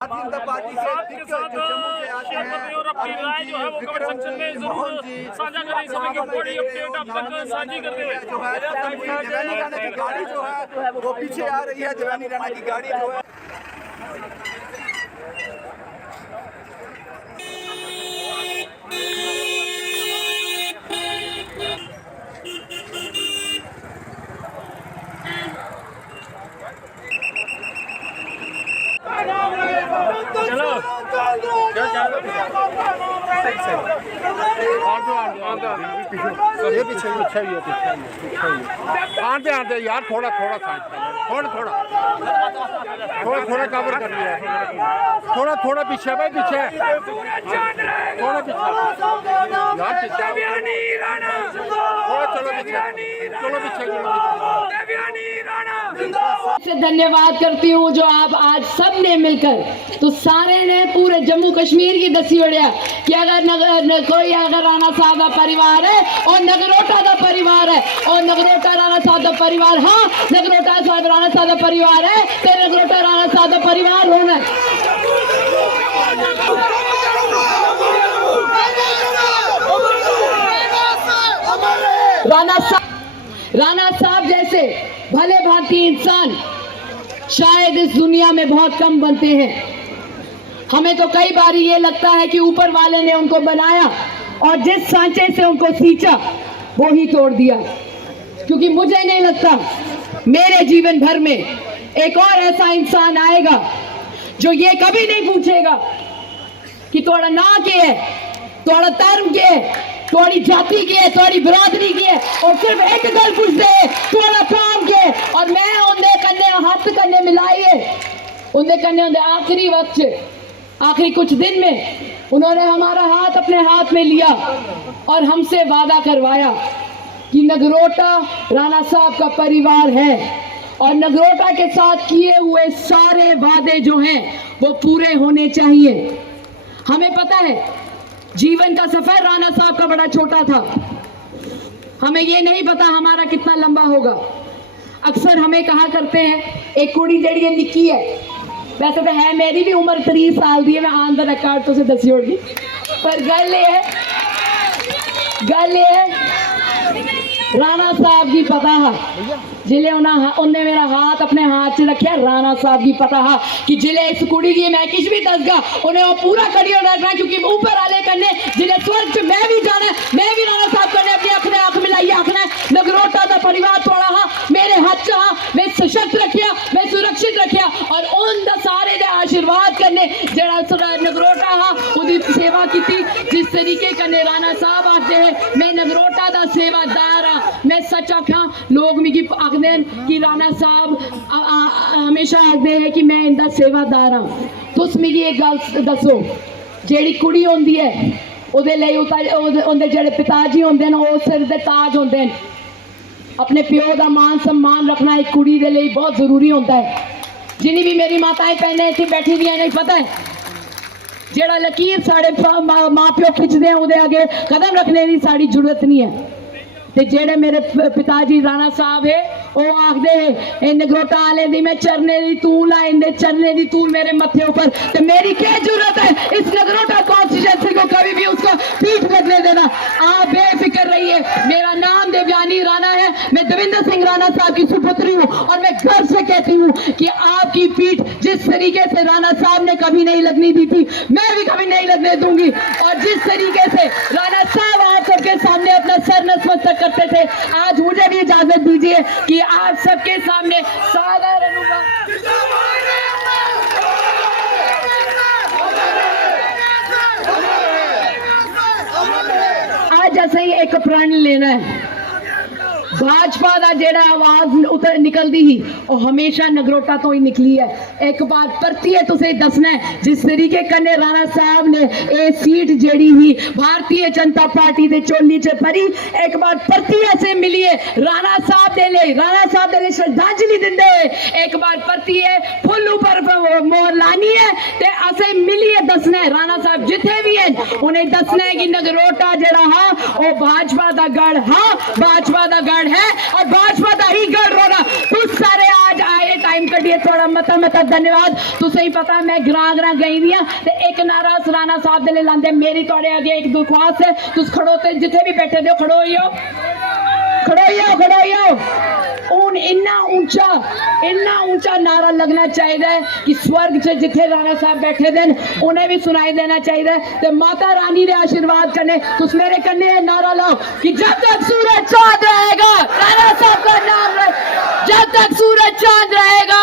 Bharatiya Janata party के साथ शेरपति और अपनी राय जो है वो कमेंट सेक्शन में जरूर साझा करें। इस समय की बड़ी अपडेट आप तक साझी करते हुए जो है जवानी राणा की गाड़ी जो है वो पीछे आ रही है। जवानी राणा की गाड़ी जो है आते आते यार थोड़ा थोड़ा थोड़ा कवर कर लिया। थोड़ा थोड़ा पीछे भाई पीछे थोड़ा पीछे यार पीछे थोड़ा चलो पीछे से धन्यवाद करती हूँ जो आप आज सब ने मिलकर तो सारे ने पूरे जम्मू कश्मीर की दसी उड़िया कि अगर कोई अगर राणा साहब का परिवार है और नगरोटा का परिवार है और नगरोटा राणा साहब का परिवार, हाँ नगरोटा साहब राणा साहब का परिवार है तो नगरोटा राणा साहब का परिवार होना है। राणा साहब जैसे भले भांति इंसान शायद इस दुनिया में बहुत कम बनते हैं। हमें तो कई बार ये लगता है कि ऊपर वाले ने उनको बनाया और जिस सांचे से उनको सींचा वो ही तोड़ दिया, क्योंकि मुझे नहीं लगता मेरे जीवन भर में एक और ऐसा इंसान आएगा जो ये कभी नहीं पूछेगा कि थोड़ा ना के है, थोड़ा धर्म के है, थोड़ी जाति की है, थोड़ी बिरादरी की है, और सिर्फ एक गल पूछते है थोड़ा काम के। और मैं उनके कन्ने हाथ कन्ने मिलाइए उनके कन्ने आखिरी वक्त आखिरी कुछ दिन में उन्होंने हमारा हाथ अपने हाथ में लिया और हमसे वादा करवाया कि नगरोटा राणा साहब का परिवार है और नगरोटा के साथ किए हुए सारे वादे जो हैं वो पूरे होने चाहिए। हमें पता है जीवन का सफर राणा साहब का बड़ा छोटा था, हमें ये नहीं पता हमारा कितना लंबा होगा। अक्सर हमें कहा करते हैं एक कुड़ी जड़ी निक्की है, वैसे तो है मेरी भी उम्र 30 साल दी है, मैं आन द रिकॉर्ड तो से दसी होगी, पर गल ये है राणा साहब की पता है जिले उन्हें मेरा हाथ अपने हाथ से रखा। राणा साहब की पता है कि जिले इस कुड़ी की मैं किस भी दसगा उन्हें वो पूरा करियर रखना, क्योंकि ऊपर आले करने जिले स्वर्ग च मैं भी जाना, मैं भी राणा साहब करने अपने आंख मिलाइए आखना नगरोटा का परिवार थोड़ा हाँ मेरे हाथ च हाँ मैं सशक्त रखिया, मैं सुरक्षित रखिया और उन सारे दे आशीर्वाद करने जरा नगरोटा हाँ उसकी सेवा की थी। जिस तरीके कन्ने राणा साहब आते हैं मैं नगरोटा का सेवादार हाँ, मैं सच आखा लोग मिगी आखदे कि राणा साहब हमेशा आखदे हैं कि मैं इनका सेवादार हाँ। तुस मिगी एक गल दसो जेड़ी कुड़ी होंदी है उहदे लई उहदे जेड़े पिताजी होंदे न वो सिर दे ताज होंदे न। अपने प्यो का मान सम्मान रखना एक कुड़ी दे लई बहुत जरूरी होता है। जिन्नी भी मेरी माताएं भैनें इत्थे बैठी दियां नहीं पता है जेड़ा लकीर साढ़े माँ प्यो खिंचते हैं उहदे आगे कदम रखने की साड़ी जरूरत नहीं है। ते जेड़े मेरे पिताजी राणा साहब है वो आखदे है नगरोटा आले दी मैं चरने दी तूल आ इंदे चरने दी तूल मेरे मत्थे ऊपर, ते मेरी क्या जरूरत है इस नगरोटा कॉन्स्टिट्यूएंसी को कभी भी उसको पीठ बदले देना। आप बेफिक्र रहिए, मेरा नाम देवयानी राणा है, मैं देवेंद्र सिंह राणा साहब की सुपुत्री हूँ और मैं गर्व से कहती हूँ कि आपकी पीठ जिस तरीके से राणा साहब ने कभी नहीं लगने दी थी मैं भी कभी नहीं लगने दूंगी। और जिस तरीके से राणा साहब आप सबके सामने अपना सर नतमस्तक करते थे, आज मुझे भी इजाजत दीजिए कि आप सबके सामने साधारण आज ऐसे ही एक प्रण लेना है। भाजपा का जेड़ा आवाज उतर निकलती ही और हमेशा नगरोटा तो ही निकली है। एक बार परतिए तुसे दसना है जिस तरीके कन्ने राणा साहब ने ये सीट जेड़ी ही भारतीय जनता पार्टी दे चोली च भरी, एक बार परतिए से मिलिए राणा साहब दे ले श्रद्धांजलि दिंदे एक बार परतिए फुल ऊपर मोर लानी है ते असे मिलिए दसना है राणा साहब जिथे भी है उन्हें दसना है कि नगरोटा जड़ा हाँ वो भाजपा का गढ़ हाँ भाजपा का गढ़ है और भाजपा का ही गढ़ रोना। तुम सारे आज आए टाइम कटिए थोड़ा मता मता धन्यवाद। तुसें ही पता मैं ग्रां ग्रां गई दी ते एक नारा राणा साहब दे ले लांदे। मेरी थोड़े अगे एक दरख्वास्त है तुस खड़ो ते जिथे भी बैठे दे खड़ो होइयो उन इन्ना ऊंचा नारा लगना चाहिए कि स्वर्ग से जिथे राणा साहब बैठे देन उन्हें भी सुनाई देना चाहिए। ते माता रानी ने आशीर्वाद करने तुस मेरे कन्ने नारा लाओ कि जब तक सूरज चांद रहेगा राणा साहब का नाम जब तक सूरज चांद रहेगा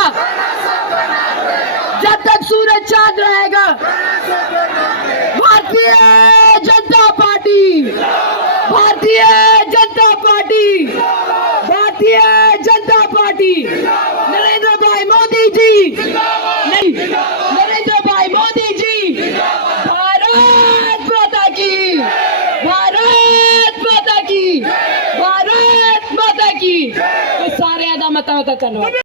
जब तक सूरज चांद रहेगा Bharatiya Janata party Bharatiya Janata party Bharatiya Janata party Narendra भाई मोदी जी नहीं नरेंद्र भाई मोदी जी भारत माता की भारत माता की भारत माता की सारे आदा मता धन्यवाद।